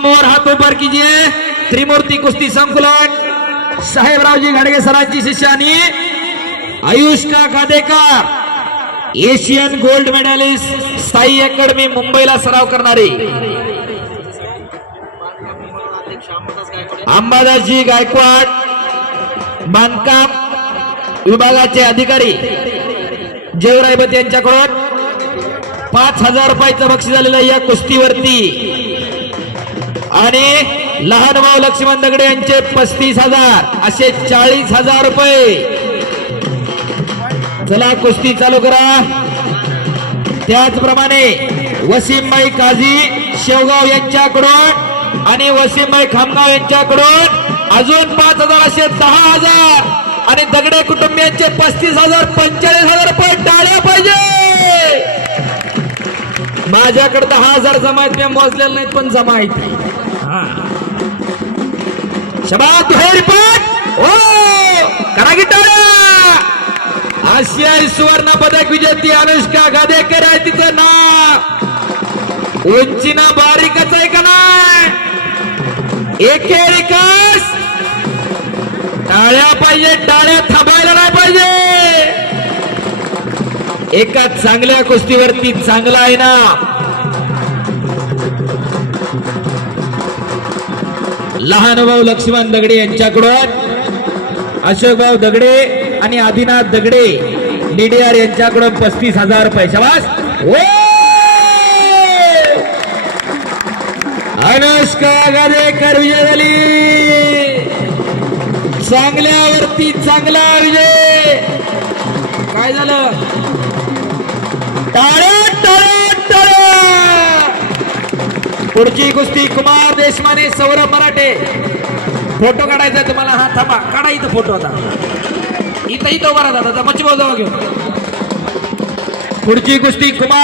तमाम और हाथ ऊपर कीजिए। त्रिमूर्ती कुस्ती संकुलन साहेबरावजी घाडगे सरांची शिष्यानी Aayushka Gadekar Asian gold medalist SAI academy मुंबईला सराव करणारे अंबादासजी गायकवाड बांधकाम विभागाचे अधिकारी जेवरायबत यांच्याकडून 5000 रुपयाचं बक्षीस झालेलं या कुस्तीवरती आणि लहान भाऊ लक्ष्मण दगडे यांचे 35,000 असे 40,000 रुपये। चला कुस्ती चालू करा। त्याचप्रमाणे वसीमभाई काझी शेवगाव यांच्याकडून आणि वसीमभाई खामगाव यांच्याकडून अजून 5,000 असे 10,000 आणि दगडे कुटुंबियांचे 35,000 45,000 रुपये टाळ्या पाहिजे। माझ्याकडे 10,000 जमा आहेत, मी मोजलेले नाहीत पण जमा आहेत। शबाद रिपोर्ट ओ करा की टाळ्या। आशियाई सुवर्ण पदक विजेती अनुष्का गादेकर आहे तिचं नाव। उंचीना बारीकच आहे का नाही? एकेरिकस टाळ्या पाहिजे, टाळ्या थांबायला नाही पाहिजे। एका चांगल्या कुस्तीवरती चांगला आहे ना। लहान भाऊ लक्ष्मण दगडे यांच्याकडून अशोक भाऊ दगडे आणि आदिनाथ दगडे डीडीआर यांच्याकडून 35,000 रुपये। शाबास। अनुष्का गादेकर विजय झाली। चांगल्यावरती चांगला विजय। काय झालं? टाळ्या टाळ्या टाळ्या। पुढची कुस्ती कुमार देशमाने सौरभ मराठे। फोटो काढायचा तुम्हाला? हा थांबा, काढा इथं फोटो। आता इथं उभा राहता मच्छी भाऊ जावा घेऊन। पुढची कुस्ती कुमार